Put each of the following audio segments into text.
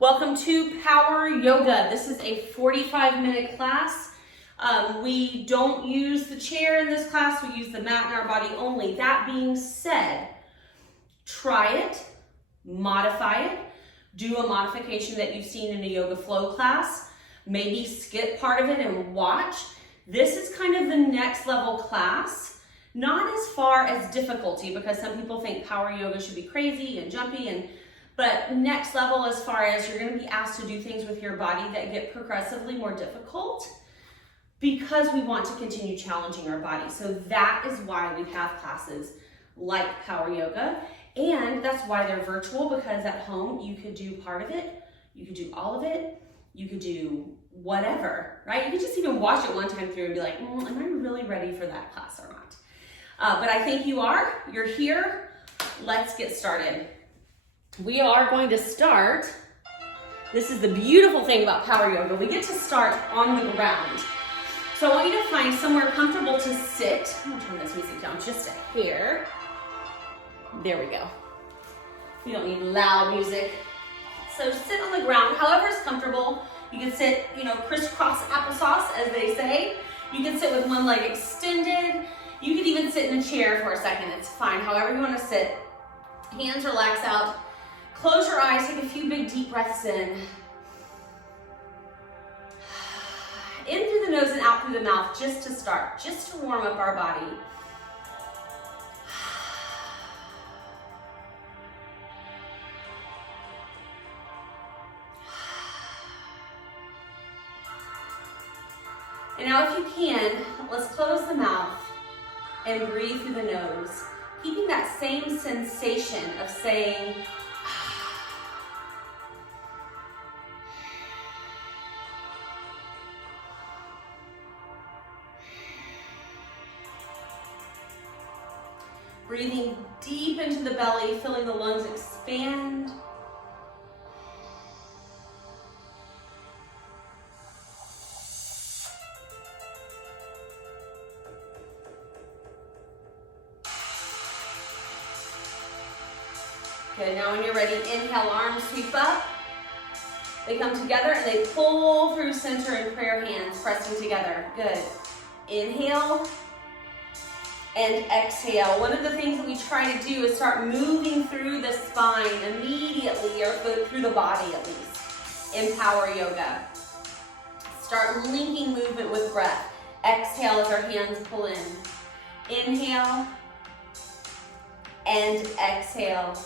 Welcome to Power Yoga. This is a 45-minute class. We don't use the chair in this class. We use the mat in our body only. That being said, try it, modify it, do a modification that you've seen in a yoga flow class, maybe skip part of it and watch. This is kind of the next level class, not as far as difficulty, because some people think power yoga should be crazy and jumpy, but next level as far as you're going to be asked to do things with your body that get progressively more difficult because we want to continue challenging our body. So that is why we have classes like power yoga, and that's why they're virtual, because at home you could do part of it, you could do all of it, you could do whatever, right? You could just even watch it one time through and be like, am I really ready for that class or not? But I think you are. You're here. Let's get started. We are going to start. This is the beautiful thing about power yoga. We get to start on the ground. So I want you to find somewhere comfortable to sit. I'm gonna turn this music down just a hair. There we go. We don't need loud music. So sit on the ground, however is comfortable. You can sit, crisscross applesauce, as they say. You can sit with one leg extended. You can even sit in a chair for a second. It's fine, however you want to sit. Hands relax out. Close your eyes, take a few big deep breaths in. In through the nose and out through the mouth, just to start, just to warm up our body. And now if you can, let's close the mouth and breathe through the nose, keeping that same sensation of saying, breathing deep into the belly, feeling the lungs expand. Good, now when you're ready, inhale, arms sweep up. They come together and they pull through center in prayer hands, pressing together. Good. Inhale. And exhale. One of the things that we try to do is start moving through the spine immediately, or through the body at least, in power yoga. Start linking movement with breath. Exhale as our hands pull in. Inhale and exhale.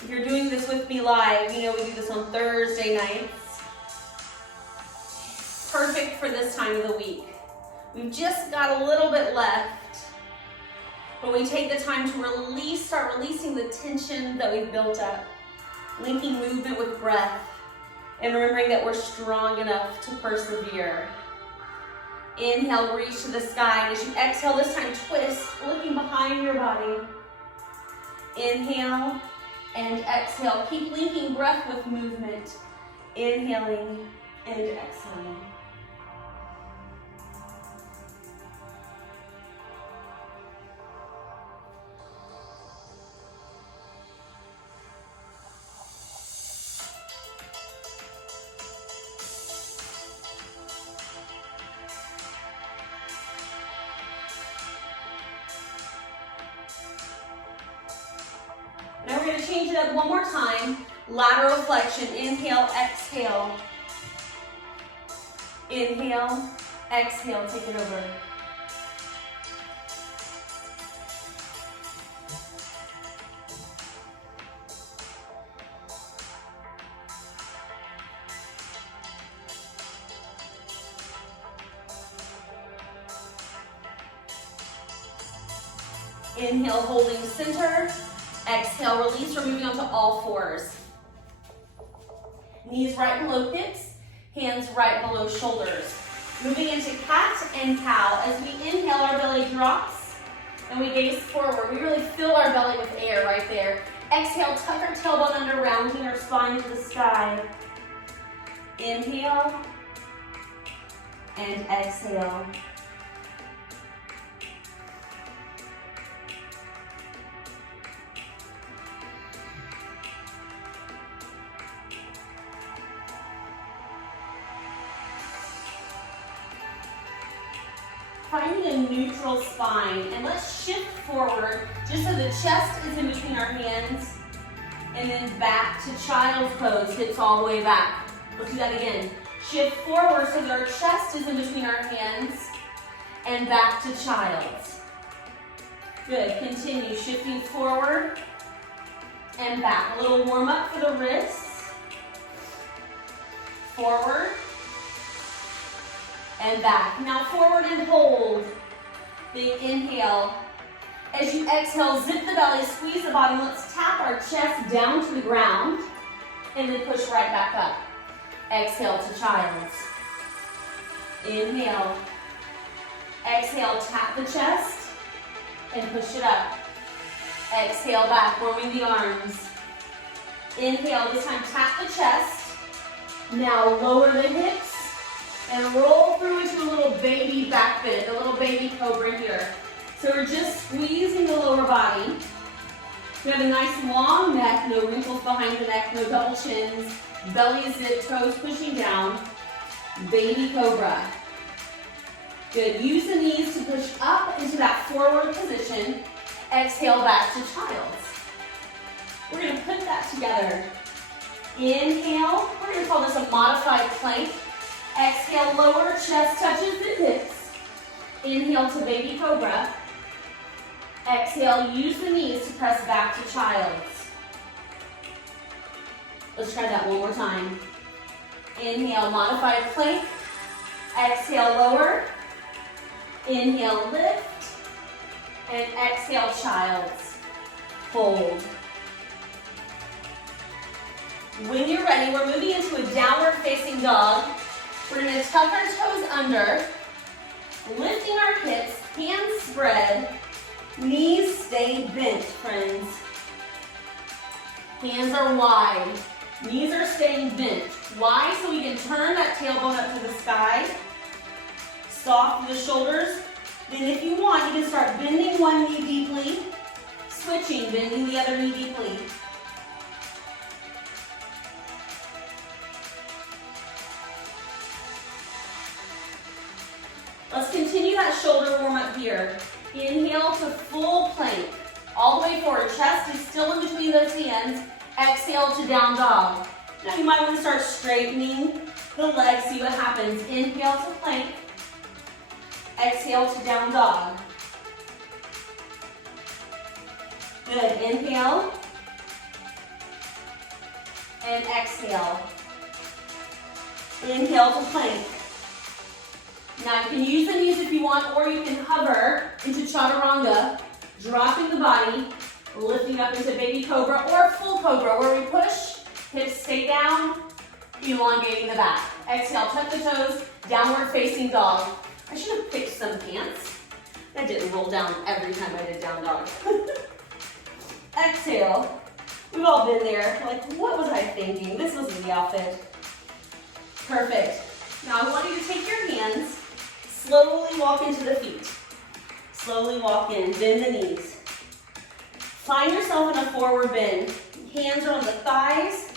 If you're doing this with me live, we do this on Thursday nights. Perfect for this time of the week. We've just got a little bit left, but we take the time to start releasing the tension that we've built up, linking movement with breath, and remembering that we're strong enough to persevere. Inhale, reach to the sky, and as you exhale, this time twist, looking behind your body. Inhale and exhale. Keep linking breath with movement. Inhaling and exhaling. Now we're going to change it up one more time. Lateral flexion. Inhale, exhale. Inhale, exhale. Take it over. Inhale, holding center. Exhale, release. We're moving on to all fours. Knees right below hips, hands right below shoulders. Moving into cat and cow. As we inhale, our belly drops and we gaze forward. We really fill our belly with air right there. Exhale, tuck our tailbone under, rounding our spine to the sky. Inhale and exhale. finding a neutral spine. And let's shift forward just so the chest is in between our hands. And then back to child's pose, hips all the way back. Let's do that again. Shift forward so that our chest is in between our hands. And back to child's. Good, continue shifting forward and back. A little warm up for the wrists. Forward and back. Now forward and hold. Big inhale. As you exhale, zip the belly, squeeze the bottom. Let's tap our chest down to the ground and then push right back up. Exhale to child's. Inhale. Exhale, tap the chest and push it up. Exhale back, warming the arms. Inhale, this time tap the chest. Now lower the hips and roll through into a little baby back bend, a little baby cobra here. So we're just squeezing the lower body. We have a nice long neck, no wrinkles behind the neck, no double chins. Belly zip, toes pushing down. Baby cobra. Good, use the knees to push up into that forward position. Exhale back to child's. We're gonna put that together. Inhale, we're gonna call this a modified plank. Exhale, lower chest touches the hips. Inhale to baby cobra. Exhale, use the knees to press back to child's. Let's try that one more time. Inhale, modified plank. Exhale, lower. Inhale, lift. And exhale, child's. Hold. When you're ready, we're moving into a downward facing dog. We're gonna tuck our toes under, lifting our hips, hands spread, knees stay bent, friends. Hands are wide, knees are staying bent. Why? So we can turn that tailbone up to the sky, soft the shoulders. Then if you want, you can start bending one knee deeply, switching, bending the other knee deeply. Let's continue that shoulder warm up here. Inhale to full plank. All the way forward. Chest is still in between those hands. Exhale to down dog. Now you might want to start straightening the legs, see what happens. Inhale to plank. Exhale to down dog. Good. Inhale. And exhale. Inhale to plank. Now you can use the knees if you want, or you can hover into chaturanga, dropping the body, lifting up into baby cobra or full cobra, where we push, hips stay down, elongating the back. Exhale, tuck the toes, downward facing dog. I should have picked some pants. That didn't roll down every time I did down dog. Exhale. We've all been there. Like, what was I thinking? This wasn't the outfit. Perfect. Now I want you to take your hands, slowly walk into the feet. Slowly walk in, bend the knees. Find yourself in a forward bend. Hands are on the thighs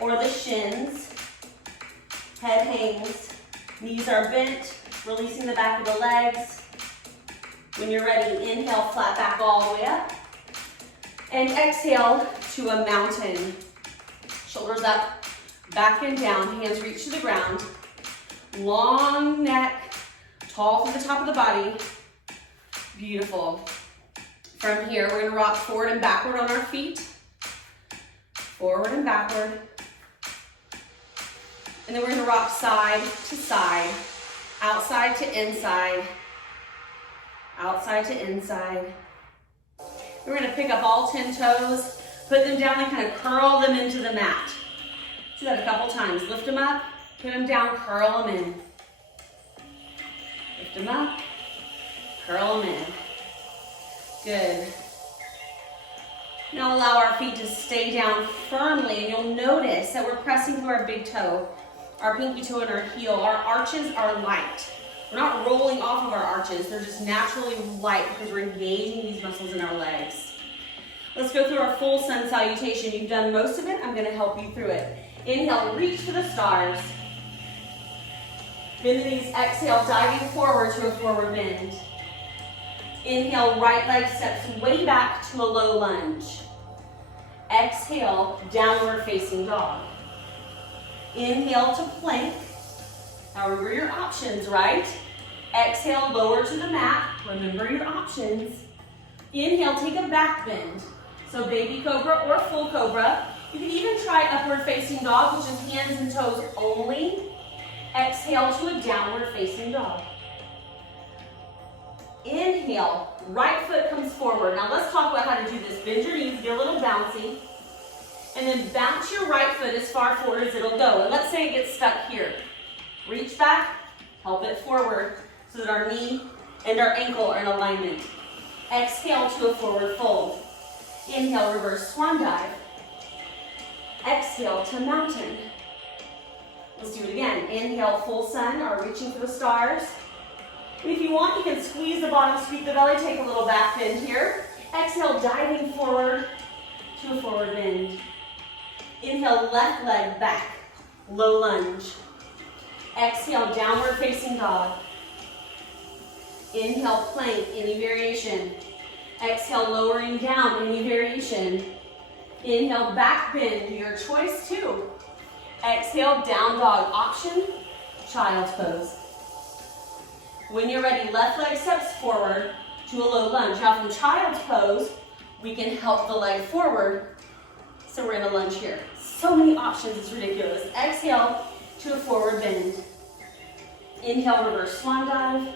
or the shins. Head hangs, knees are bent, releasing the back of the legs. When you're ready, inhale, flat back all the way up. And exhale to a mountain. Shoulders up, back and down, hands reach to the ground. Long neck, tall to the top of the body. Beautiful. From here, we're gonna rock forward and backward on our feet. Forward and backward. And then we're gonna rock side to side, outside to inside, outside to inside. We're gonna pick up all 10 toes, put them down and kind of curl them into the mat. Do that a couple times. Lift them up, put them down, curl them in. Lift them up, curl them in. Good. Now allow our feet to stay down firmly, and you'll notice that we're pressing through our big toe, our pinky toe and our heel. Our arches are light. We're not rolling off of our arches. They're just naturally light because we're engaging these muscles in our legs. Let's go through our full sun salutation. You've done most of it. I'm going to help you through it. Inhale, reach for the stars. Bend the knees, exhale, diving forward to a forward bend. Inhale, right leg steps way back to a low lunge. Exhale, downward facing dog. Inhale to plank. Now remember your options, right? Exhale, lower to the mat. Remember your options. Inhale, take a back bend. So baby cobra or full cobra. You can even try upward facing dog, which is hands and toes only. Exhale to a downward facing dog. Inhale, right foot comes forward. Now let's talk about how to do this. Bend your knees, get a little bouncy. And then bounce your right foot as far forward as it'll go. And let's say it gets stuck here. Reach back, help it forward so that our knee and our ankle are in alignment. Exhale to a forward fold. Inhale, reverse swan dive. Exhale to mountain. Let's do it again. Inhale, full sun or reaching for the stars. And if you want, you can squeeze the bottom, sweep the belly, take a little back bend here. Exhale, diving forward to a forward bend. Inhale, left leg back, low lunge. Exhale, downward facing dog. Inhale, plank, any variation. Exhale, lowering down, any variation. Inhale, back bend, your choice too. Exhale, down dog, option, child's pose. When you're ready, left leg steps forward to a low lunge. Now from child's pose, we can help the leg forward. So we're in a lunge here. So many options, it's ridiculous. Exhale to a forward bend. Inhale, reverse swan dive.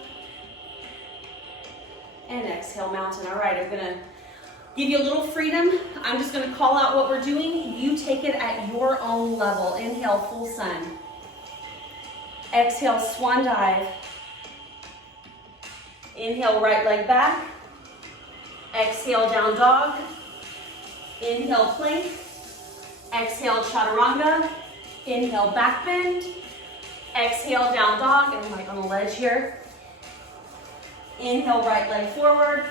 And exhale, mountain. All right, I'm gonna give you a little freedom. I'm just gonna call out what we're doing. You take it at your own level. Inhale, full sun. Exhale, swan dive. Inhale, right leg back. Exhale, down dog. Inhale, plank. Exhale, chaturanga. Inhale, back bend. Exhale, down dog. And I'm like on the ledge here. Inhale, right leg forward.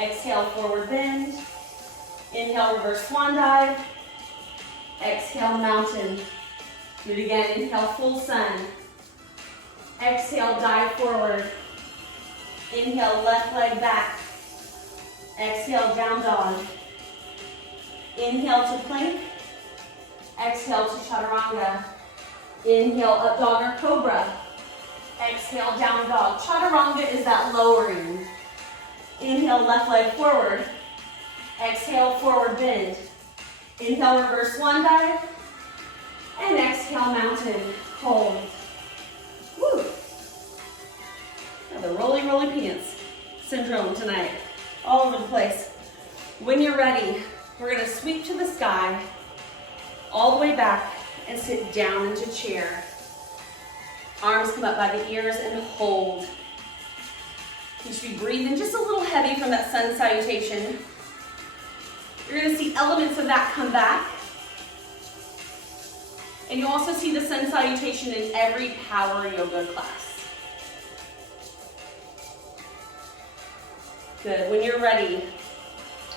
Exhale, forward bend. Inhale, reverse swan dive. Exhale, mountain. Do it again. Inhale, full sun. Exhale, dive forward. Inhale, left leg back. Exhale, down dog. Inhale to plank. Exhale to chaturanga. Inhale, up dog or cobra. Exhale, down dog. Chaturanga is that lowering. Inhale, left leg forward. Exhale, forward bend. Inhale, reverse swan dive. And exhale, mountain. Hold. Woo. Got the rolly pants syndrome tonight. All over the place. When you're ready, we're gonna sweep to the sky, all the way back, and sit down into chair. Arms come up by the ears and hold. You should be breathing just a little heavy from that sun salutation. You're gonna see elements of that come back. And you also see the sun salutation in every power yoga class. Good, when you're ready,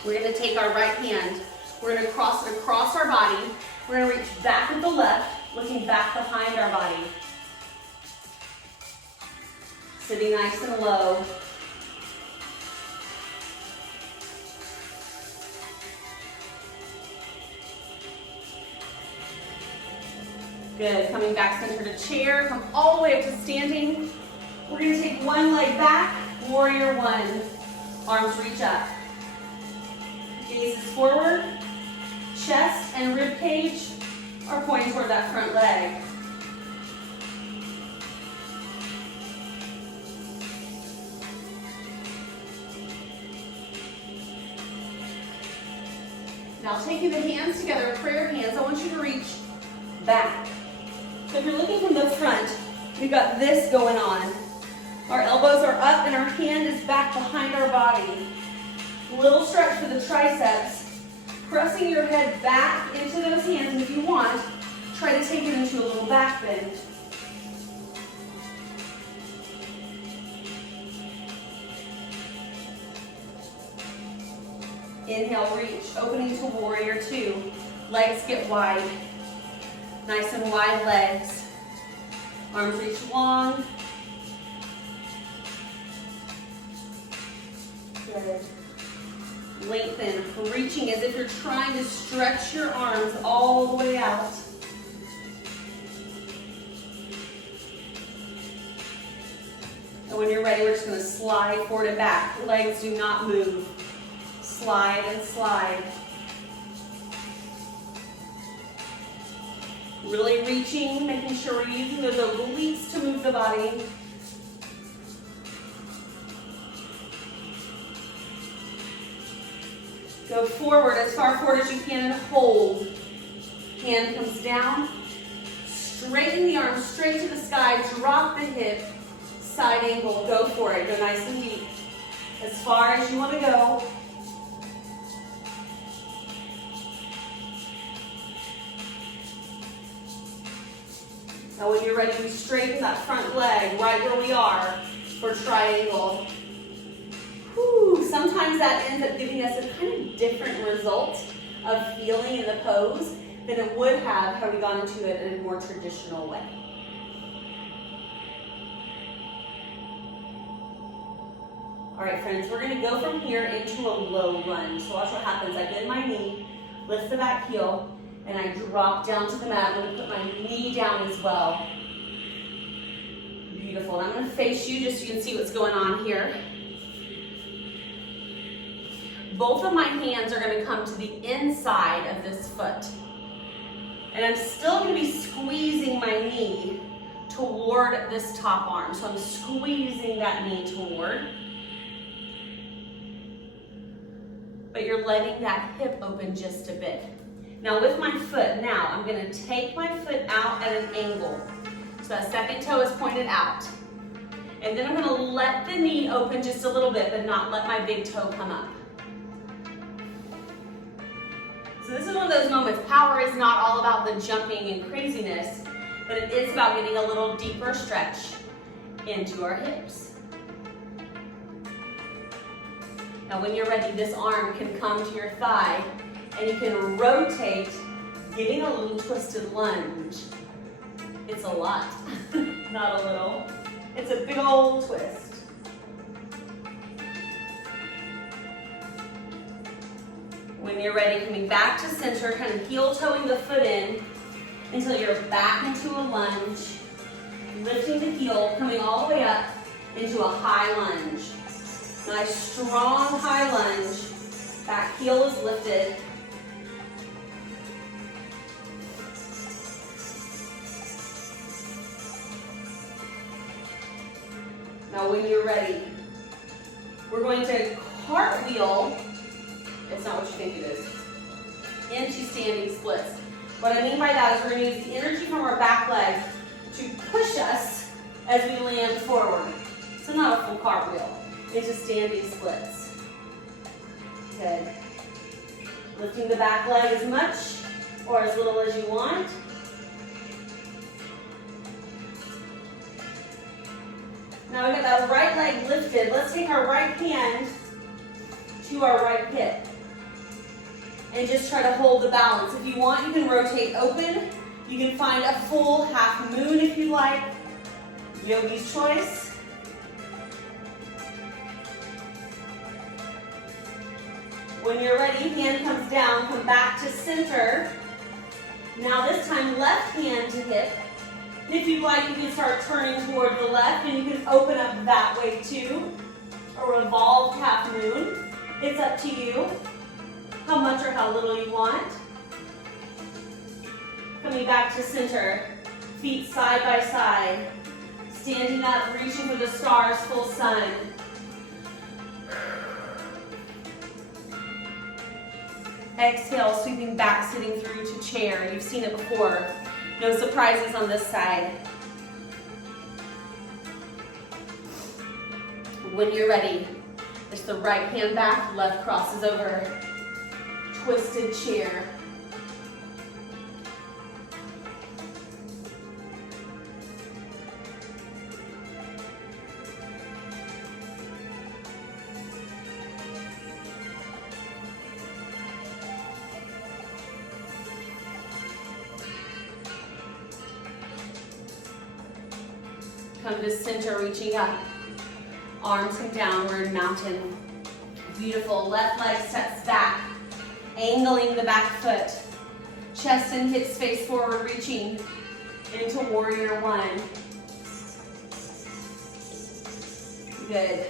we're gonna take our right hand, we're gonna cross it across our body, we're gonna reach back with the left, looking back behind our body. Sitting nice and low. Good, coming back center to chair, come all the way up to standing. We're gonna take one leg back, warrior one. Arms reach up. Gaze forward, chest and rib cage are pointing toward that front leg. Now taking the hands together, prayer hands, I want you to reach back. So if you're looking from the front, we've got this going on. Our elbows are up and our hand is back behind our body. Little stretch for the triceps. Pressing your head back into those hands, and if you want, try to take it into a little back bend. Inhale, reach, opening to warrior two. Legs get wide. Nice and wide legs. Arms reach long. Good. Lengthen, reaching as if you're trying to stretch your arms all the way out. And when you're ready, we're just going to slide forward and back. Legs do not move. Slide and slide. Really reaching, making sure we're using those obliques to move the body. Go forward, as far forward as you can, and hold. Hand comes down. Straighten the arms straight to the sky. Drop the hip. Side angle. Go for it. Go nice and deep. As far as you want to go. Now when you're ready, we straighten that front leg right where we are for triangle. Whew, sometimes that ends up giving us a kind of different result of feeling in the pose than it would have had we gone into it in a more traditional way. All right, friends, we're going to go from here into a low lunge. So watch what happens. I bend my knee, lift the back heel, and I drop down to the mat. I'm going to put my knee down as well. Beautiful. And I'm going to face you just so you can see what's going on here. Both of my hands are going to come to the inside of this foot. And I'm still going to be squeezing my knee toward this top arm. So I'm squeezing that knee toward. But you're letting that hip open just a bit. Now with my foot, now I'm going to take my foot out at an angle. So that second toe is pointed out. And then I'm going to let the knee open just a little bit, but not let my big toe come up. So this is one of those moments. Power is not all about the jumping and craziness, but it is about getting a little deeper stretch into our hips. Now when you're ready, this arm can come to your thigh and you can rotate, giving a little twisted lunge. It's a lot, not a little. It's a big old twist. When you're ready, coming back to center, kind of heel-toeing the foot in until you're back into a lunge. Lifting the heel, coming all the way up into a high lunge. Nice, strong high lunge. Back heel is lifted. Now when you're ready, we're going to cartwheel. It's not what you think it is. Into standing splits. What I mean by that is we're going to use the energy from our back leg to push us as we land forward. So not a full cartwheel. Into standing splits. Good. Lifting the back leg as much or as little as you want. Now we've got that right leg lifted. Let's take our right hand to our right hip. And just try to hold the balance. If you want, you can rotate open. You can find a full half moon if you like. Yogi's choice. When you're ready, hand comes down, come back to center. Now this time, left hand to hip. And if you'd like, you can start turning toward the left and you can open up that way too. A revolved half moon. It's up to you. How much or how little you want. Coming back to center, feet side by side. Standing up, reaching for the stars, full sun. Exhale, sweeping back, sitting through to chair. You've seen it before. No surprises on this side. When you're ready, it's the right hand back, left crosses over. Twisted chair. Come to center, reaching up. Arms come downward, mountain. Beautiful. Left leg steps back, angling the back foot. Chest and hips face forward, reaching into warrior one. Good.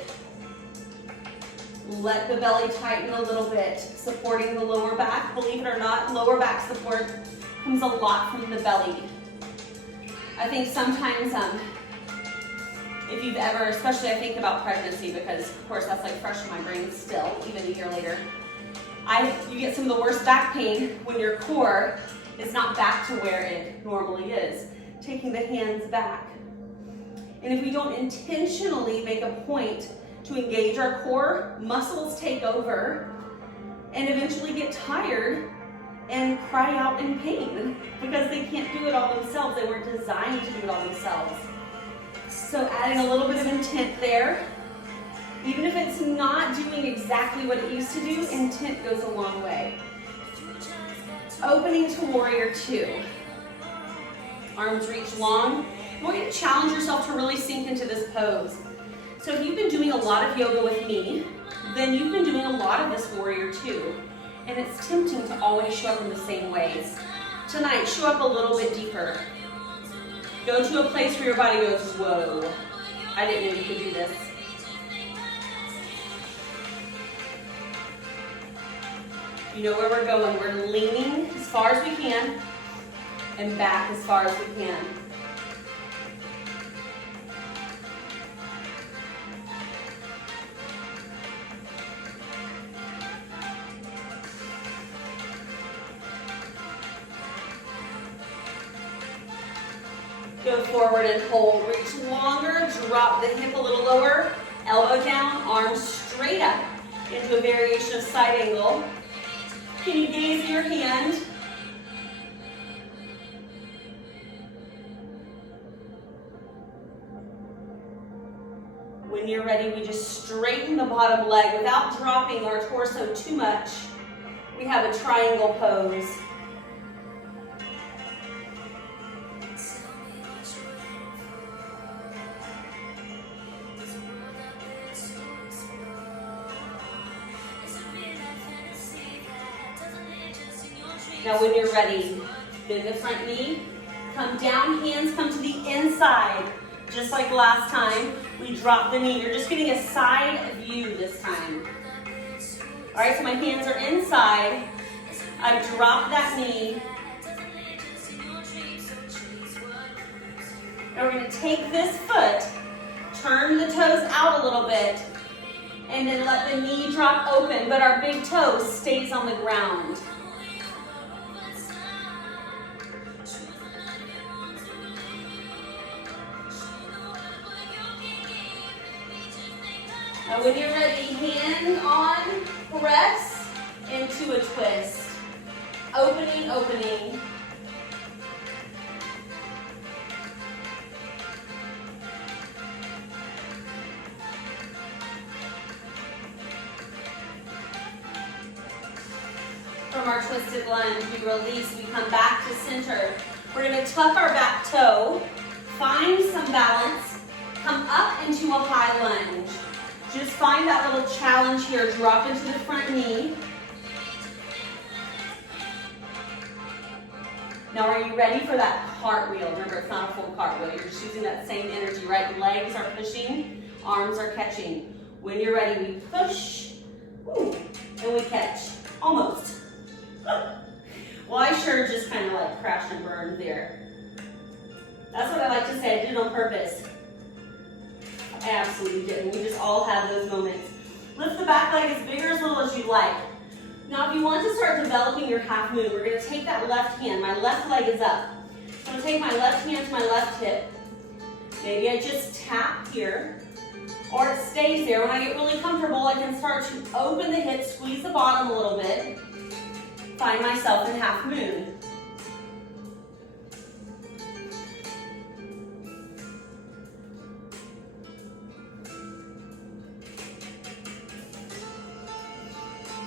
Let the belly tighten a little bit, supporting the lower back. Believe it or not, lower back support comes a lot from the belly. I think sometimes, if you've ever, especially I think about pregnancy because of course that's like fresh in my brain still, even a year later. You get some of the worst back pain when your core is not back to where it normally is. Taking the hands back. And if we don't intentionally make a point to engage our core, muscles take over and eventually get tired and cry out in pain because they can't do it all themselves. They weren't designed to do it all themselves. So adding a little bit of intent there. Even if it's not doing exactly what it used to do, intent goes a long way. Opening to warrior two. Arms reach long. I want you to challenge yourself to really sink into this pose. So if you've been doing a lot of yoga with me, then you've been doing a lot of this warrior two. And it's tempting to always show up in the same ways. Tonight, show up a little bit deeper. Go to a place where your body goes, whoa, I didn't know you could do this. You know where we're going. We're leaning as far as we can and back as far as we can. Go forward and hold. Reach longer, drop the hip a little lower, elbow down, arms straight up into a variation of side angle. Can you gaze at your hand? When you're ready, we just straighten the bottom leg without dropping our torso too much. We have a triangle pose. Now when you're ready, bend the front knee, come down, hands come to the inside. Just like last time, we drop the knee. You're just getting a side view this time. All right, so my hands are inside. I've dropped that knee. And we're gonna take this foot, turn the toes out a little bit, and then let the knee drop open, but our big toe stays on the ground. Now when you're ready, hand on press into a twist. Opening, opening. From our twisted lunge, we release, we come back to center. We're gonna tuck our back toe, find some balance, come up into a high lunge. Just find that little challenge here. Drop into the front knee. Now are you ready for that cartwheel? Remember, it's not a full cartwheel. You're just using that same energy, right? Legs are pushing, arms are catching. When you're ready, we push, and we catch. Almost. Well, I sure just kind of like crashed and burned there. That's what I like to say. I did it on purpose. I absolutely didn't. We just all have those moments. Lift the back leg as big or as little as you like. Now, if you want to start developing your half moon, we're going to take that left hand. My left leg is up. I'm going to take my left hand to my left hip. Maybe I just tap here, or it stays there. When I get really comfortable, I can start to open the hips, squeeze the bottom a little bit, find myself in half moon.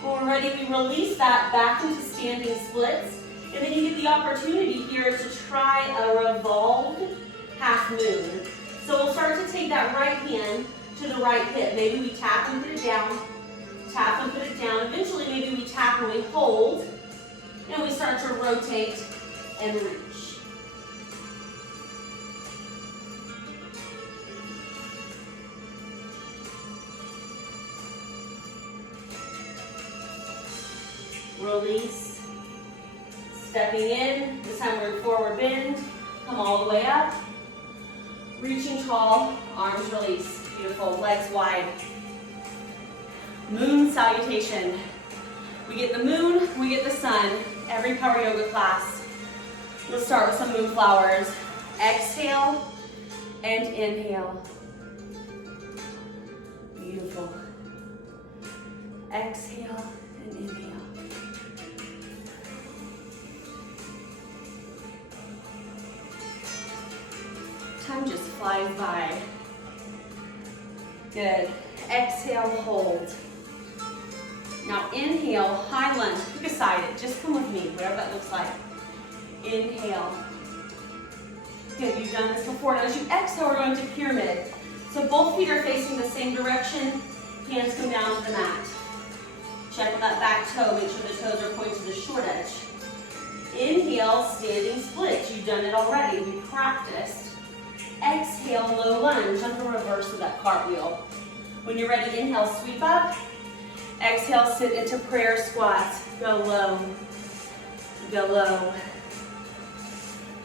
When we're ready, we release that back into standing splits, and then you get the opportunity here to try a revolved half moon. So we'll start to take that right hand to the right hip. Maybe we tap and put it down, tap and put it down. Eventually, maybe we tap and we hold, and we start to rotate and reach. Release. Stepping in, this time we're in forward bend. Come all the way up. Reaching tall, arms release. Beautiful, legs wide. Moon salutation. We get the moon, we get the sun. Every power yoga class. Let's start with some moon flowers. Exhale and inhale. Beautiful. Exhale and inhale. Time just flies by. Good. Exhale, hold. Now inhale, high lunge. Pick a side. Just come with me, whatever that looks like. Inhale. Good, you've done this before. Now as you exhale, we're going to pyramid. So both feet are facing the same direction. Hands come down to the mat. Check on that back toe. Make sure the toes are pointing to the short edge. Inhale, standing split. You've done it already. We practiced. Exhale, low lunge. I'm going to reverse with that cartwheel. When you're ready, inhale, sweep up. Exhale, sit into prayer squats. Go low. Go low.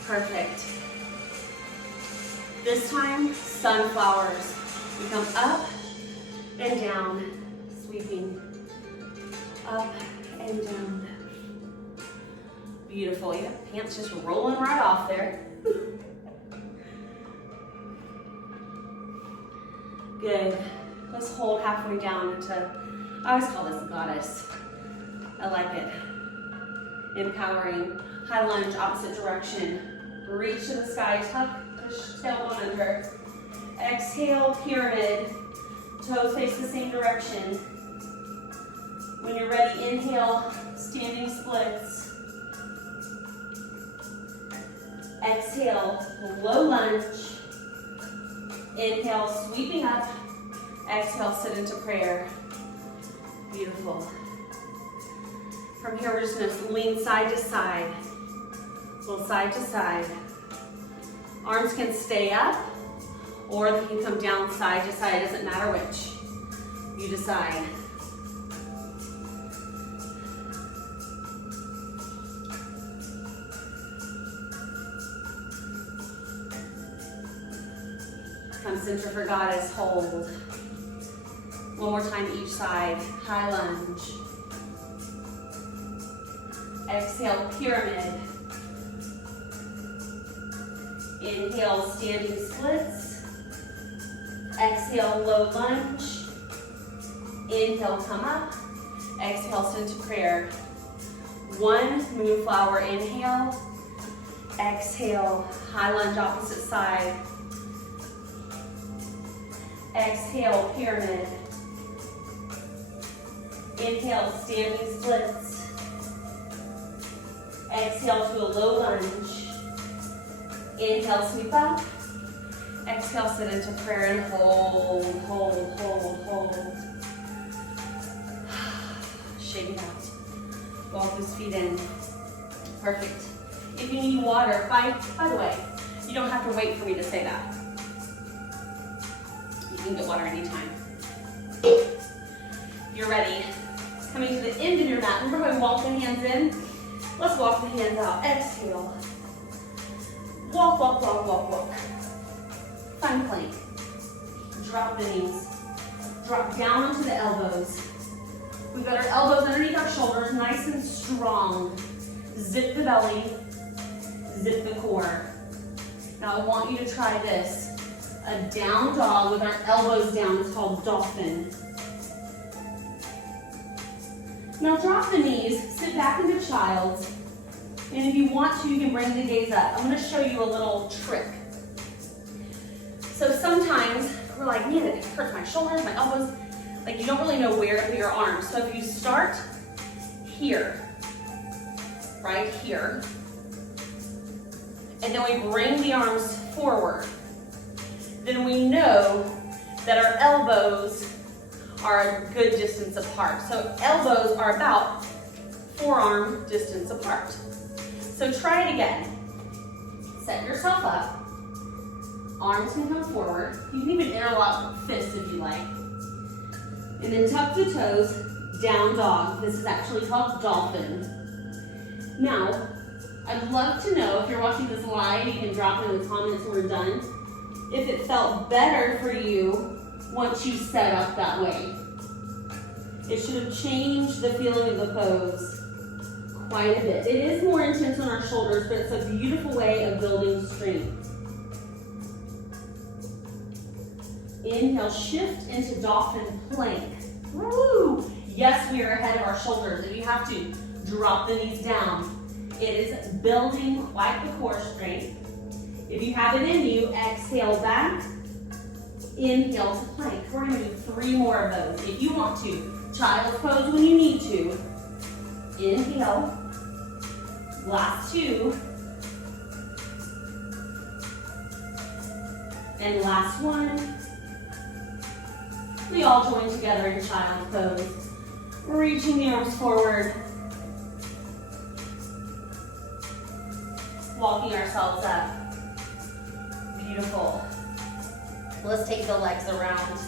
Perfect. This time, sunflowers. We come up and down, sweeping. Up and down. Beautiful. Yeah, pants just rolling right off there. Good. Let's hold halfway down into, I always call this goddess. I like it. Empowering. High lunge, opposite direction. Reach to the sky, tuck the tailbone under. Exhale, pyramid. Toes face the same direction. When you're ready, inhale, standing splits. Exhale, low lunge. Inhale, sweeping up. Exhale, sit into prayer. Beautiful. From here, we're just going to lean side to side. Little side to side. Arms can stay up, or they can come down side to side. It doesn't matter which. You decide. Come center for goddess, hold. One more time each side, high lunge. Exhale, pyramid. Inhale, standing splits. Exhale, low lunge. Inhale, come up. Exhale, sit into prayer. One moonflower inhale. Exhale, high lunge opposite side. Exhale, pyramid. Inhale, standing splits. Exhale to a low lunge. Inhale, sweep up. Exhale, sit into prayer and hold, hold, hold, hold. Shake it out. Walk those feet in. Perfect. If you need water, by the way, you don't have to wait for me to say that. You can get water anytime. You're ready. Coming to the end of your mat. Remember how we walk the hands in? Let's walk the hands out. Exhale. Walk, walk, walk, walk, walk. Find plank. Drop the knees. Drop down onto the elbows. We've got our elbows underneath our shoulders, nice and strong. Zip the belly. Zip the core. Now I want you to try this. A down dog with our elbows down. It's called dolphin. Now drop the knees, sit back into child's. And if you want to, you can bring the gaze up. I'm going to show you a little trick. So sometimes we're like, man, it hurts my shoulders, my elbows. Like you don't really know where to put your arms. So if you start here, right here, and then we bring the arms forward. then we know that our elbows are a good distance apart. So elbows are about forearm distance apart. So try it again. Set yourself up. Arms can come forward. You can even interlock fists if you like. And then tuck the toes, down dog. This is actually called dolphin. Now, I'd love to know if you're watching this live, you can drop it in the comments when we're done, if it felt better for you once you set up that way. It should have changed the feeling of the pose quite a bit. It is more intense on our shoulders, but it's a beautiful way of building strength. Inhale, shift into dolphin plank. Woo! Yes, we are ahead of our shoulders. If you have to, drop the knees down. It is building quite the core strength. If you have it in you, exhale back, inhale to plank. We're gonna do 3 more of those. If you want to, child's pose when you need to. Inhale, last 2, and last 1. We all join together in child pose. Reaching the arms forward. Walking ourselves up. Beautiful. Let's take the legs around.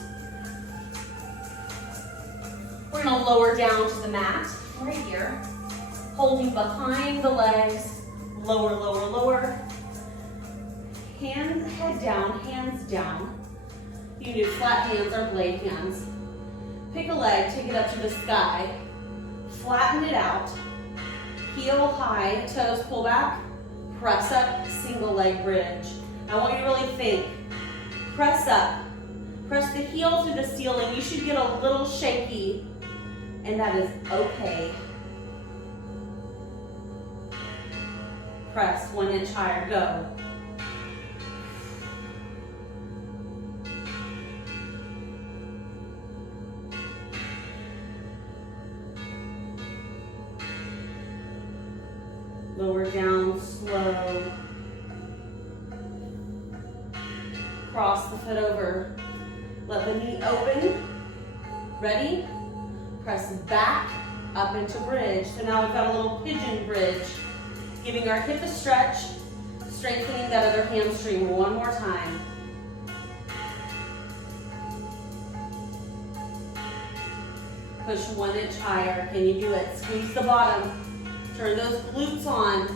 We're gonna lower down to the mat, right here. Holding behind the legs. Lower, lower, lower. Hands, head down, hands down. You can do flat hands or blade hands. Pick a leg, take it up to the sky. Flatten it out. Heel high, toes pull back. Press up, single leg bridge. I want you to really think. Press up. Press the heel to the ceiling. You should get a little shaky, and that is okay. Press 1 inch higher, go. Lower down, slow. Cross the foot over. Let the knee open. Ready? Press back, up into bridge. So now we've got a little pigeon bridge. Giving our hip a stretch, strengthening that other hamstring one more time. Push 1 inch higher. Can you do it? Squeeze the bottom. Turn those glutes on.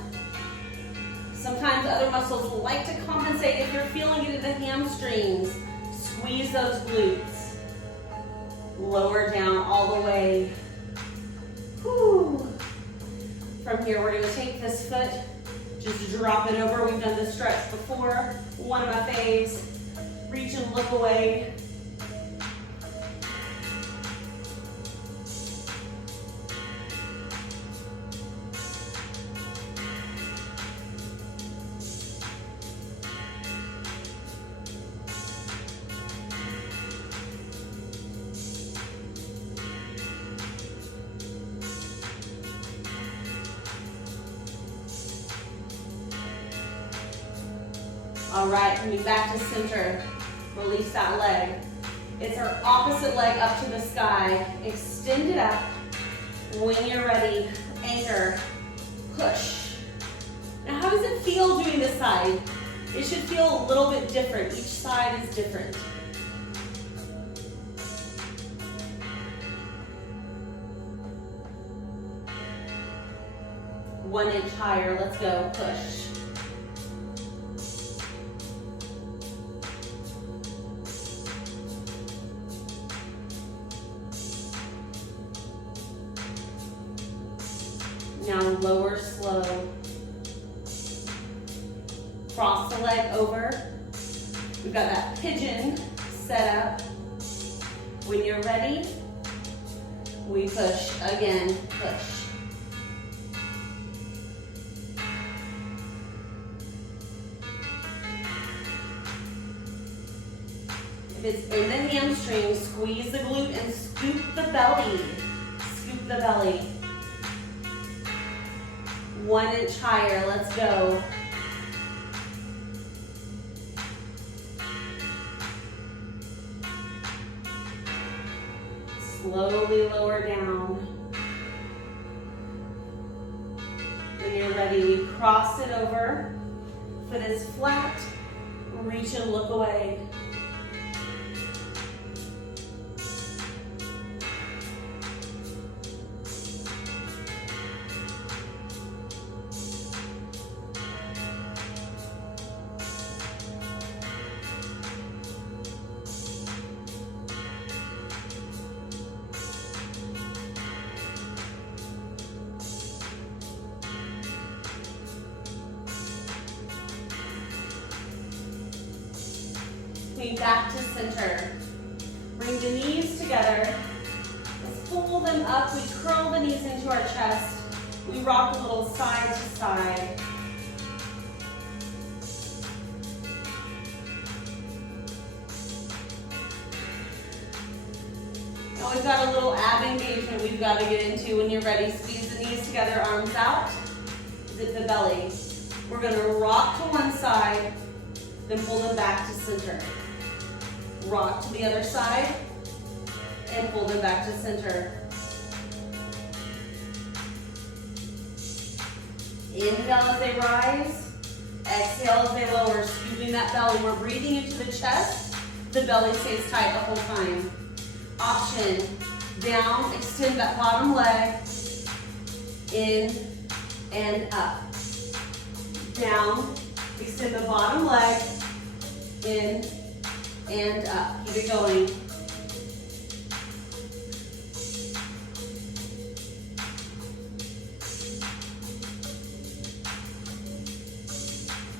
Sometimes other muscles will like to compensate. If you're feeling it in the hamstrings, squeeze those glutes. Lower down all the way. Whew. From here, we're gonna take this foot, just drop it over. We've done this stretch before. One of my faves. Reach and look away. All right, coming back to center. Release that leg. It's our opposite leg up to the sky. Extend it up. When you're ready, anchor, push. Now, how does it feel doing this side? It should feel a little bit different. Each side is different. One inch higher, let's go, push. Now lower slow. Cross the leg over. We've got that pigeon set up. When you're ready, we push again, push. If it's in the hamstring, squeeze the glute and scoop the belly. Scoop the belly. 1 inch higher, let's go. Slowly lower down. When you're ready, we cross it over. Foot is flat. Reach and look away. Back to center. Bring the knees together. Let's pull them up. We curl the knees into our chest. We rock a little side to side. Now we've got a little ab engagement we've got to get into. When you're ready, squeeze the knees together, arms out. Zip the belly. We're going to rock to one side, then pull them back to center. Rock to the other side and pull them back to center. Inhale as they rise, exhale as they lower, scooping that belly. We're breathing into the chest, the belly stays tight the whole time. Option, down, extend that bottom leg, in and up. Down, extend the bottom leg, in and up. Keep it going.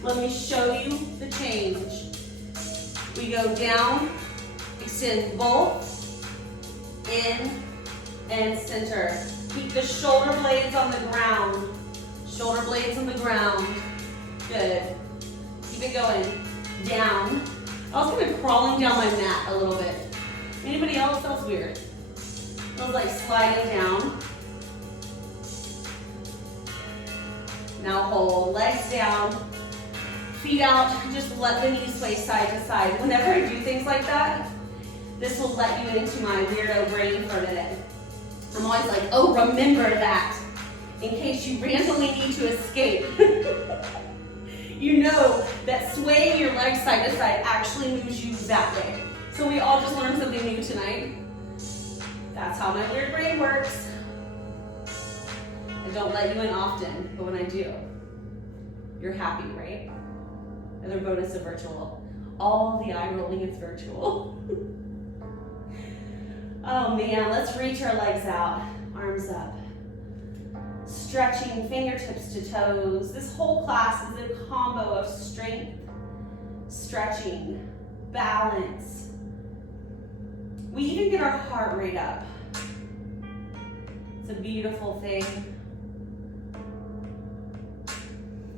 Let me show you the change. We go down, extend both, in, and center. Keep the shoulder blades on the ground. Shoulder blades on the ground. Good. Keep it going. Down. I was kind of crawling down my mat a little bit. Anybody else? That was weird. It was like sliding down. Now hold, legs down, feet out, just let the knees sway side to side. Whenever I do things like that, this will let you into my weirdo brain for a minute. I'm always like, oh, remember that, in case you randomly need to escape. You know that swaying your legs side to side actually moves you that way. So we all just learned something new tonight. That's how my weird brain works. I don't let you in often, but when I do, you're happy, right? Another bonus of virtual. All the eye rolling is virtual. Oh man, let's reach our legs out, arms up. Stretching fingertips to toes. This whole class is a combo of strength, stretching, balance. We even get our heart rate up. It's a beautiful thing.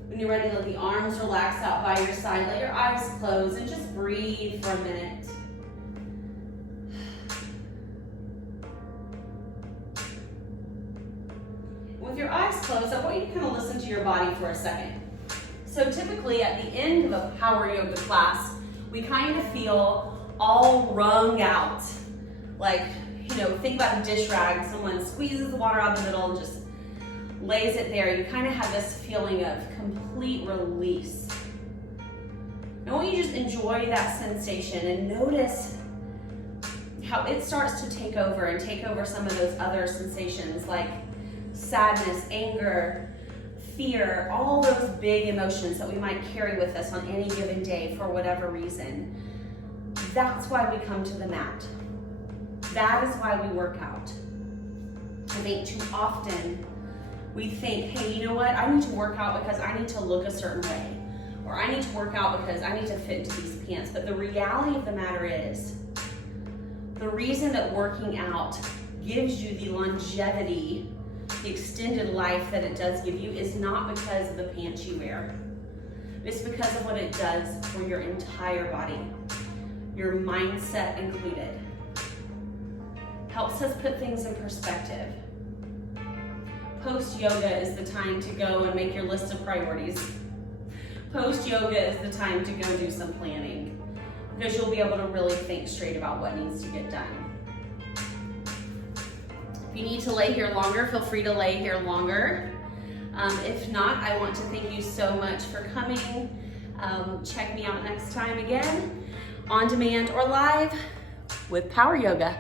When you're ready, let the arms relax out by your side. Let your eyes close and just breathe for a minute. With your eyes closed, I want you to kind of listen to your body for a second. So typically at the end of a power yoga class, we kind of feel all wrung out. Like, you know, think about a dish rag. Someone squeezes the water out of the middle and just lays it there. You kind of have this feeling of complete release. I want you to just enjoy that sensation and notice how it starts to take over and take over some of those other sensations like sadness, anger, fear, all those big emotions that we might carry with us on any given day for whatever reason. That's why we come to the mat. That is why we work out. I think too often we think, hey, you know what? I need to work out because I need to look a certain way. Or I need to work out because I need to fit into these pants. But the reality of the matter is, the reason that working out gives you the longevity, the extended life that it does give you is not because of the pants you wear. It's because of what it does for your entire body, your mindset included. Helps us put things in perspective. Post-yoga is the time to go and make your list of priorities. Post-yoga is the time to go do some planning because you'll be able to really think straight about what needs to get done. If you need to lay here longer, feel free to lay here longer. If not, I want to thank you so much for coming. Check me out next time again, on demand or live with Power Yoga.